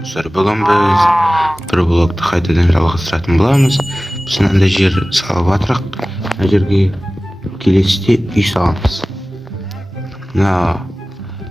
Достар, бүгін біз бір блокты қайтадан жалғастыратын боламыз. Біз мынандай жер салып жатырық. Мына жерге келесіде үй саламыз. Мына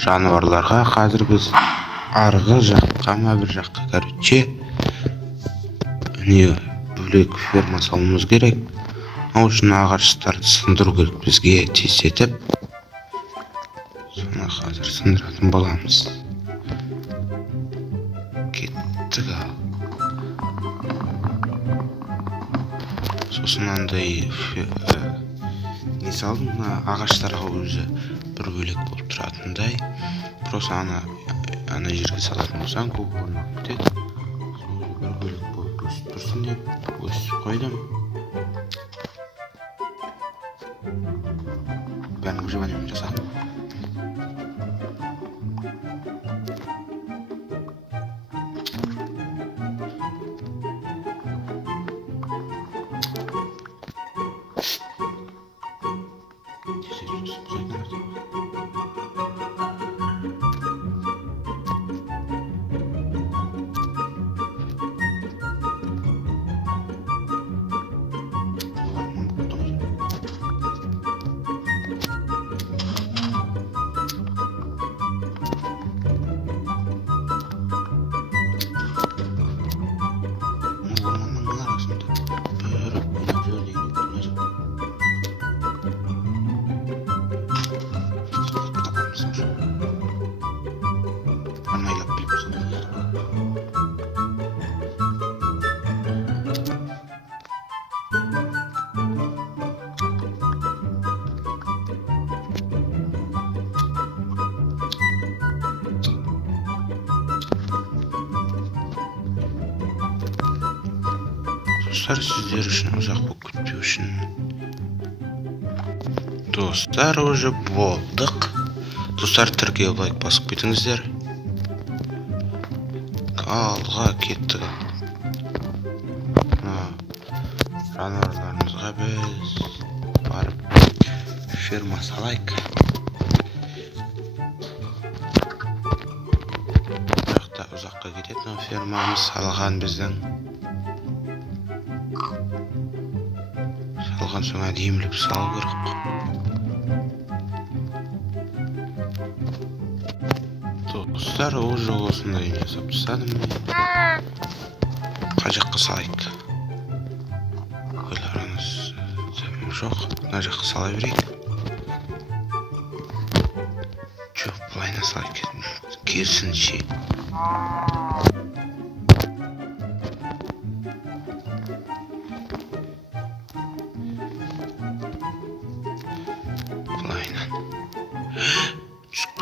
жануарларға қазір біз арғы жаққа ма бір жаққа короче не бөлек ферма салуымыз керек. Ол үшін ағаштарды сындыру керек бізге тездетіп. Соны қазір сындыратын боламыз. Кеттік ал. Сосын андай не салдым, ағаштарға өзі бір бөлек болып тұратындай. Просто ана жерге салатын болсаң көп орнап кетеді. Бір бөлек болып өсіп тұрсын деп өсіп қойдым. Бәрін выживаниемен жасадым. Достар, сіздер үшін ұзақ болып күтпеу үшін. Достар, уже болдық. Достар, тіркеуге лайк басып кетіңіздер. Алға кеттік. Жануарларымызға біз барып ферма салайық. Жақта ұзаққа кететін фермамыз салған біздің. Салған соң әдеміліп салу керек. Достар, уже осындай жасап тастадым мен. Қай жаққа салайық? Ойларыңыз жоқ. Мына жаққа сала берейік. Жоқ, былайына салайық. Керісінше.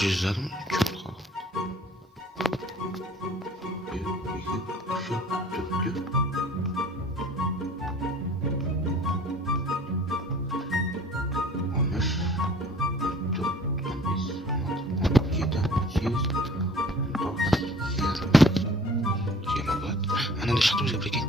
Жаздадым, жоқ қалды. Анандай шықты бізге бір екен.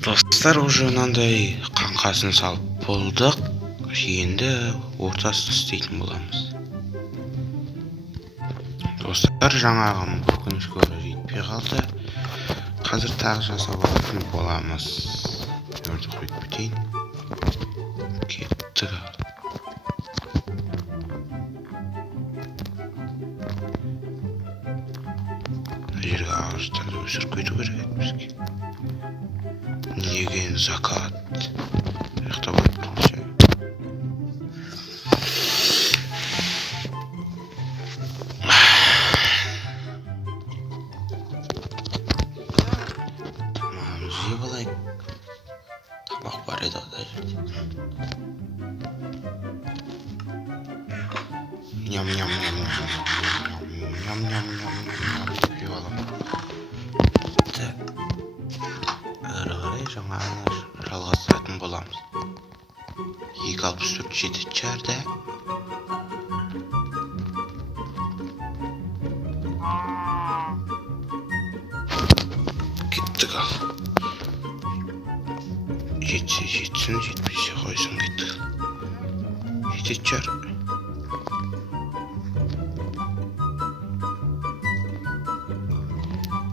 Достар, уже мынандай қаңқасын салып болдық. Енді ортасын істейтін боламыз. Достар, жаңағым өкінішке орай жетпей қалды. Қазір тағы жасап алатын боламыз. Өрді қойып бітейін. Кеттік ал. Жерге ағаштарды өсіріп кету керек еді бізге. Деген закат. Жақта болып тұршы. Тамам, жеп алайын. Тамақ бар еді ана жерде. Ням-ням-ням-ням-ням-ням-ням-ням-ням жеп аламын. Әрі қарай жаңағыны жалғастыратын боламыз. 2.64 жетінші әрді. Кеттік ал. Жетсе жетсін, жетпесе қойсын кеттік. Жетінші әр.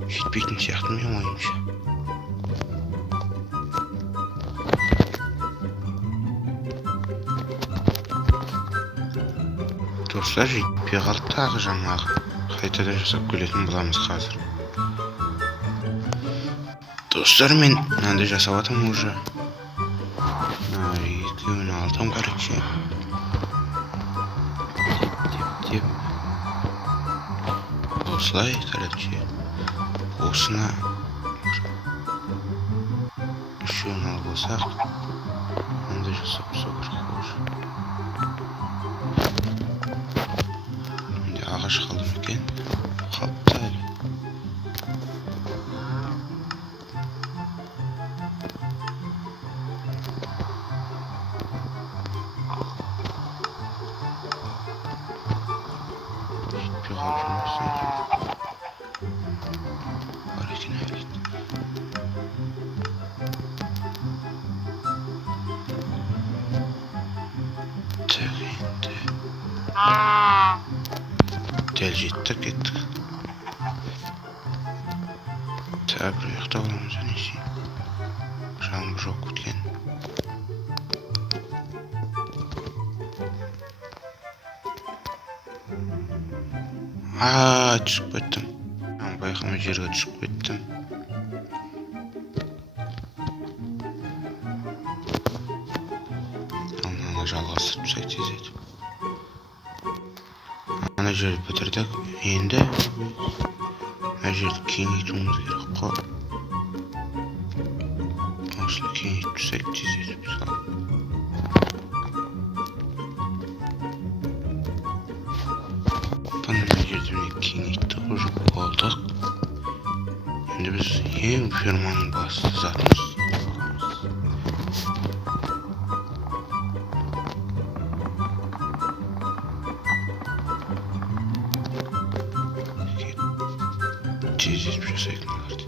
Жетпейтін сияқты мен ойымша. Достар, жетпей қалды тағы жаңағы. Қайтадан жасап келетін боламыз қазір. Достар, мен мынандай жасап атам уже. Екеуін алдым короче. Деп. Осылай, короче. Осына үшеуін алып алсақ, мынандай жасап керек уже. Мындай ағаш қалды ма екен? Қалыпты әлі. Жетпей қалып жүрмесін. Бар екен әлі. Так, енді. Дәл жеттік, кеттік. Так, бір ұяқта боламыз өнесі. Жаңбыр жоқ өткен. Түсіп кеттім. Байқамай жерге түсіп кеттім. Ана жалғастырып тастайық тез етіп. Ана жерді бітірдік. Енді мына жерді кеңейтуіміз керек қой. Осылай кеңейтіп тастайық тез етіп. Мына жерді кеңейттік, уже болдық. Енді біз ең ферманың басты затымыз. Тез етіп жасайық мыналарды.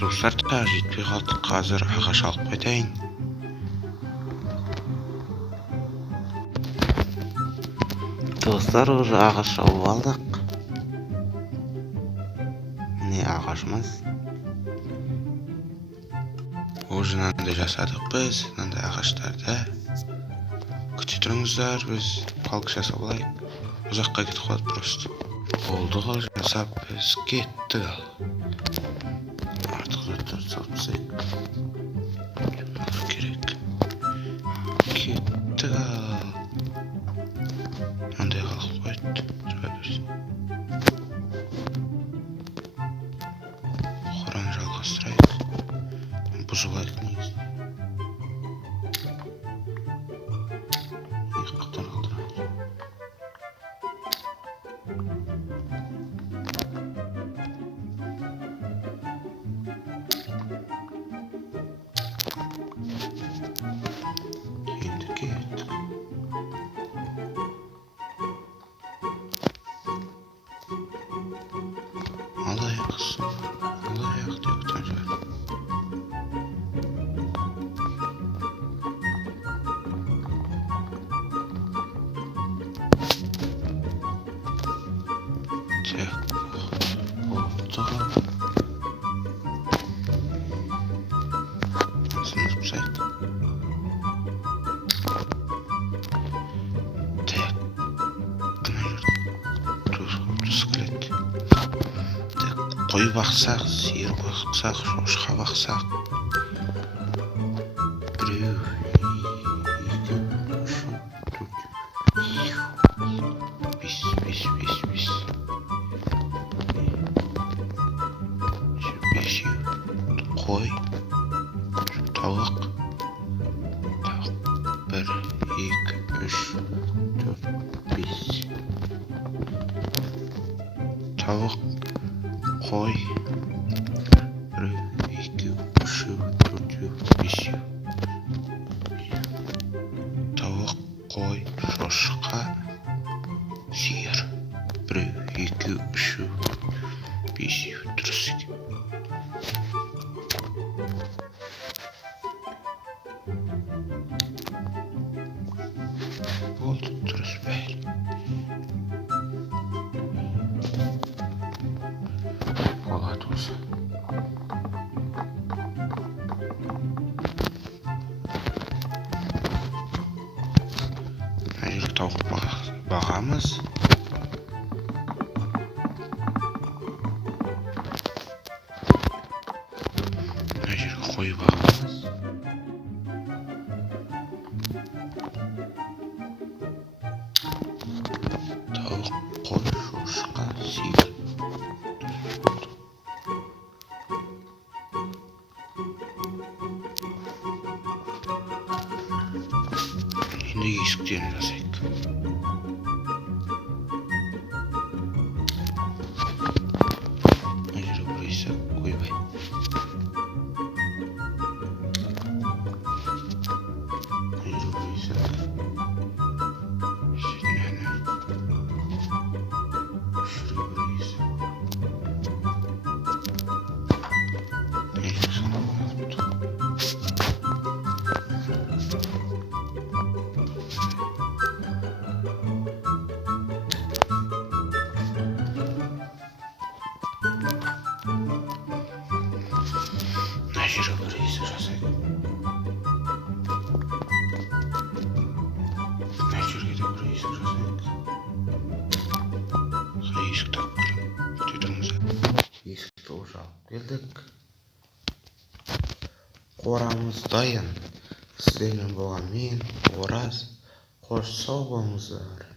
Достар, тағы жетпей қалдық. Қазір ағаш алып қайтайын. Достар, уже ағаш алып алдық. Не ағашымыз? Уже мынандай жасадық біз, мынандай ағаштарды. Күте тұрыңыздар, біз палка жасап алайық. Ұзаққа кетіп қалады просто. Болды ғой, жасап біз кеттік ал. Артық заттарды салып тастайық. Керек. Кеттік ал. Мынандай қалып қойды. Тұра берсін. Қораны жалғастырайық. Бұзылайық негізі. Екі қатар қалдырайық. Енді кеттік. Алайықсың. Алайық деп отырған жар. Так, болды. Сынып тастайық. Так, мына жерде тұз келеді. қой бақсақ, сиыр бақсақ, шошқа бақсақ. Біреу, екі, үш, төрт, бес. Бесеу қой, тауық. Бір, екі, үш, төрт, бес. Тауық, қой. Бір, екі, үш, төрт, бесеу. Тауық, қой, шошқа, сиыр. Бір, екі, үш, бесеу. Дұрыс екен. Болды, дұрыс бәрі. Болады осы. Мына жерге тауық бағамыз. Мына жерге қой бағамыз. Тауық, қой, шошқа, сиыр. Енді есіктерін жасайық. Мына жерге бір есік ойбай. Мына жерге бір есік. Мына жерге бір есік жасайық. Мына жерге де бір есік жасайық. Қай есікті алып келем? Күте тұрыңыздар. Есікті уже алып келдік. Қорамыз дайын. Сіздермен болған мен, Ораз. Қош сау болыңыздар.